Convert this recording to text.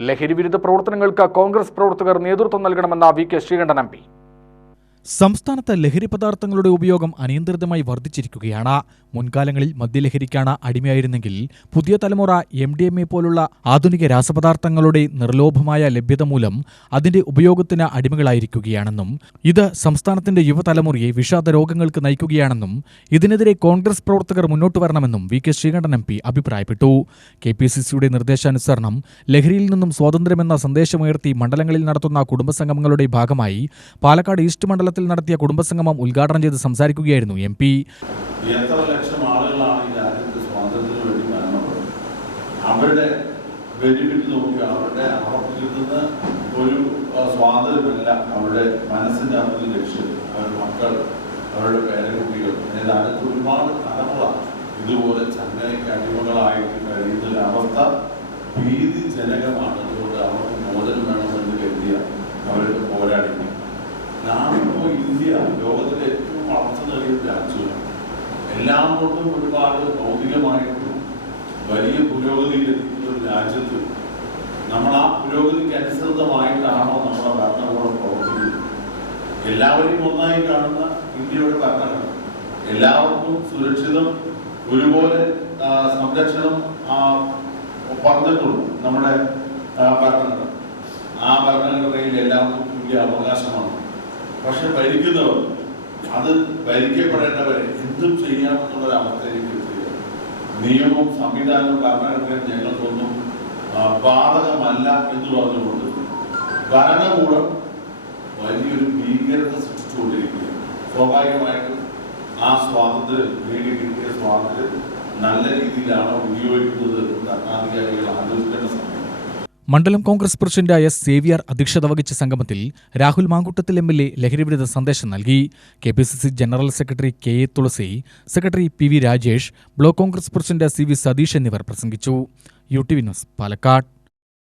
ലഹരിവിരുദ്ധ പ്രവർത്തനങ്ങൾക്ക് കോൺഗ്രസ് പ്രവർത്തകർ നേതൃത്വം നൽകണമെന്ന V K Sreekandan M P. സംസ്ഥാനത്ത് ലഹരി പദാർത്ഥങ്ങളുടെ ഉപയോഗം അനിയന്ത്രിതമായി വർദ്ധിച്ചിരിക്കുകയാണ്. മുൻകാലങ്ങളിൽ മദ്യലഹരിക്കാണ് അടിമയായിരുന്നെങ്കിൽ പുതിയ തലമുറ എം ഡി എം എ പോലുള്ള ആധുനിക രാസപദാർത്ഥങ്ങളുടെ നിർലോഭമായ ലഭ്യത മൂലം അതിന്റെ ഉപയോഗത്തിന് അടിമകളായിരിക്കുകയാണെന്നും ഇത് സംസ്ഥാനത്തിന്റെ യുവതലമുറയെ വിഷാദ രോഗങ്ങൾക്ക് നയിക്കുകയാണെന്നും ഇതിനെതിരെ കോൺഗ്രസ് പ്രവർത്തകർ മുന്നോട്ട് വരണമെന്നും V K Sreekandan M P അഭിപ്രായപ്പെട്ടു. കെ പി സി സിയുടെ നിർദ്ദേശാനുസരണം ലഹരിയിൽ നിന്നും സ്വാതന്ത്ര്യമെന്ന സന്ദേശമുയർത്തി മണ്ഡലങ്ങളിൽ നടത്തുന്ന കുടുംബസംഗമങ്ങളുടെ ഭാഗമായി പാലക്കാട് ഈസ്റ്റ് മണ്ഡലത്തിൽ നടത്തിയ കുടുംബസംഗമം ഉദ്ഘാടനം ചെയ്ത് സംസാരിക്കുകയായിരുന്നു എം പി. ലക്ഷം ആളുകളാണ് ഈ വേണ്ടി ഒരു സ്വാതന്ത്ര്യമല്ല. ലക്ഷ്യം മക്കൾ അവരുടെ ഒരുപാട് ഇതുപോലെ ചങ്ങലയ്ക്ക് അടിമകളായിട്ട് കഴിയുന്ന ഒരു ഭീതിജനകമാണ്. ഇന്ത്യ ലോകത്തിലെ ഏറ്റവും വളർച്ച നേടിയ രാജ്യമാണ്. എല്ലാം കൊണ്ടും ഒരുപാട് ഭൗതികമായിട്ടും വലിയ പുരോഗതിയിലെത്തിക്കുന്ന ഒരു രാജ്യത്ത് നമ്മൾ ആ പുരോഗതിക്ക് അനുസൃതമായിട്ടാണോ നമ്മുടെ ഭരണകൂടം പ്രവർത്തിക്കുന്നത്? എല്ലാവരെയും ഒന്നായി കാണുന്ന ഇന്ത്യയുടെ ഭരണഘടന. എല്ലാവർക്കും സുരക്ഷിതം ഒരുപോലെ സംരക്ഷണം ആ, പദ്ധതികളും നമ്മുടെ ഭരണഘടന. ആ ഭരണഘടനയിൽ എല്ലാവർക്കും തുല്യ അവകാശമാണ്. പക്ഷെ ഭരിക്കുന്നവർ അത് ഭരിക്കപ്പെടേണ്ടവരെ എന്തും ചെയ്യാമെന്നുള്ള അവസ്ഥയിലേക്ക് എത്തുകയാണ് നിയമവും സംവിധാനവും ഭരണഘടനയും ഞങ്ങൾക്കൊന്നും ബാധകമല്ല എന്ന് പറഞ്ഞുകൊണ്ട് ഭരണകൂടം വലിയൊരു ഭീകരത സൃഷ്ടിച്ചുകൊണ്ടിരിക്കുക സ്വാഭാവികമായിട്ടും ആ സ്വാതന്ത്ര്യം നേടി കിട്ടിയ സ്വാതന്ത്ര്യം നല്ല രീതിയിലാണ് ഉപയോഗിക്കുന്നത് എന്ന് മണ്ഡലം കോൺഗ്രസ് പ്രസിഡന്റായ സേവിയർ അധ്യക്ഷത വഹിച്ച സംഗമത്തിൽ Rahul Mamkootathil M L A ലഹരിവിരുദ്ധ സന്ദേശം നൽകി. K P C C general secretary K A Thulasi secretary P V Rajesh block Congress president C V Satheesh എന്നിവർ പ്രസംഗിച്ചു. U T V news Palakkad.